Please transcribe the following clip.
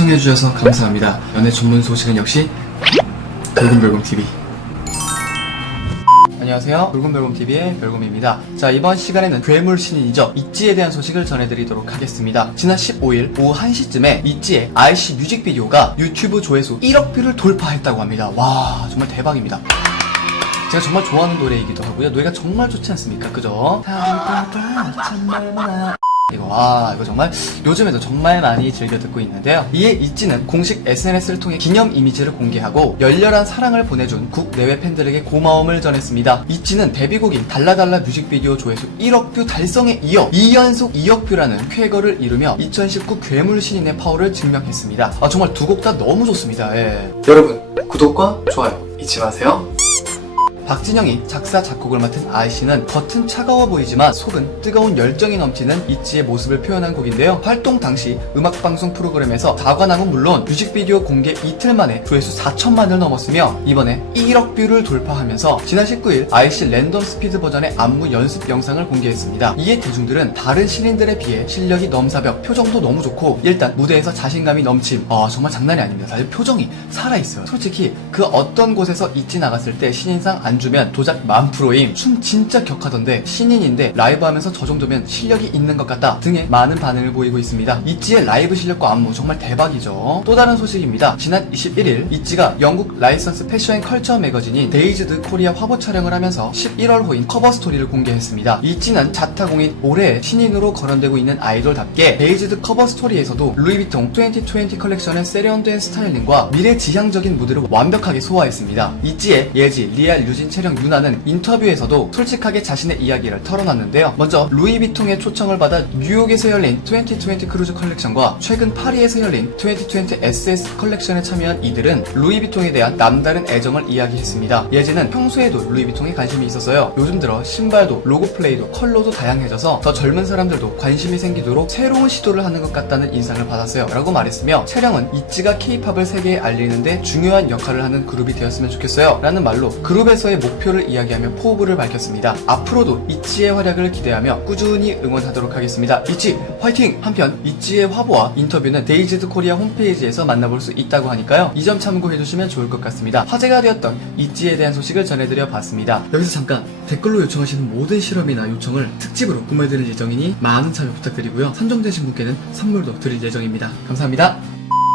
시청해주셔서 감사합니다. 연애 전문 소식은 역시 돌곰별곰TV. 안녕하세요. 돌곰별곰TV의 별곰입니다. 자, 이번 시간에는 괴물 신인이죠. 있지에 대한 소식을 전해드리도록 하겠습니다. 지난 15일 오후 1시쯤에 있지의 IC 뮤직비디오가 유튜브 조회수 1억 뷰를 돌파했다고 합니다. 와, 정말 대박입니다. 제가 정말 좋아하는 노래이기도 하고요. 노래가 정말 좋지 않습니까? 그죠? 이거 와 이거 정말 요즘에도 정말 많이 즐겨 듣고 있는데요. 이에 있지는 공식 SNS를 통해 기념 이미지를 공개하고 열렬한 사랑을 보내준 국내외 팬들에게 고마움을 전했습니다. 있지는 데뷔곡인 달라달라 뮤직비디오 조회수 1억 뷰 달성에 이어 2연속 2억 뷰라는 쾌거를 이루며 2019 괴물 신인의 파워를 증명했습니다. 아 정말 두 곡 다 너무 좋습니다. 예. 여러분 구독과 좋아요 잊지 마세요. 박진영이 작사 작곡을 맡은 아이씨는 겉은 차가워 보이지만 속은 뜨거운 열정이 넘치는 이치의 모습을 표현한 곡인데요. 활동 당시 음악방송 프로그램에서 다관왕은 물론 뮤직비디오 공개 이틀 만에 조회수 4천만을 넘었으며 이번에 1억 뷰를 돌파하면서 지난 19일 아이씨 랜덤 스피드 버전의 안무 연습 영상을 공개했습니다. 이에 대중들은 다른 신인들에 비해 실력이 넘사벽, 표정도 너무 좋고 일단 무대에서 자신감이 넘침. 아 정말 장난이 아닙니다. 사실 표정이 살아있어요. 솔직히 그 어떤 곳에서 있지 나갔을 때 신인상 안 주면 도작 만 프로임. 춤 진짜 격하던데 신인인데 라이브 하면서 저 정도면 실력이 있는 것 같다 등의 많은 반응을 보이고 있습니다. 있지의 라이브 실력과 안무 정말 대박이죠. 또 다른 소식입니다. 지난 21일 있지가 영국 라이선스 패션 앤 컬처 매거진인 데이즈드 코리아 화보 촬영을 하면서 11월 호인 커버 스토리를 공개했습니다. 있지는 자타공인 올해 신인으로 거론되고 있는 아이돌답게 데이즈드 커버 스토리에서도 루이비통 2020 컬렉션의 세련된 스타일링과 미래 지향적인 무드를 완벽하게 소화했습니다. 있지의 예지, 리알, 유진, 채령, 유나는 인터뷰에서도 솔직하게 자신의 이야기를 털어놨는데요. 먼저 루이비통의 초청을 받아 뉴욕에서 열린 2020 크루즈 컬렉션과 최근 파리에서 열린 2020 SS 컬렉션에 참여한 이들은 루이비통에 대한 남다른 애정을 이야기했습니다. 예지는 평소에도 루이비통에 관심이 있었어요. 요즘 들어 신발도 로고 플레이도 컬러도 다양해져서 더 젊은 사람들도 관심이 생기도록 새로운 시도를 하는 것 같다는 인상을 받았어요. 라고 말했으며 채령은 이치가 케이팝을 세계에 알리는데 중요한 역할을 하는 그룹이 되었으면 좋겠어요. 라는 말로 그룹에서의 목표를 이야기하며 포부를 밝혔습니다. 앞으로도 이치의 활약을 기대하며 꾸준히 응원하도록 하겠습니다. 이치 화이팅! 한편 이치의 화보와 인터뷰는 데이지드 코리아 홈페이지에서 만나볼 수 있다고 하니까요. 이 점 참고해주시면 좋을 것 같습니다. 화제가 되었던 이치에 대한 소식을 전해드려 봤습니다. 여기서 잠깐 댓글로 요청하시는 모든 실험이나 요청을 특집으로 구매드릴 예정이니 많은 참여 부탁드리고요. 선정되신 분께는 선물도 드릴 예정입니다. 감사합니다.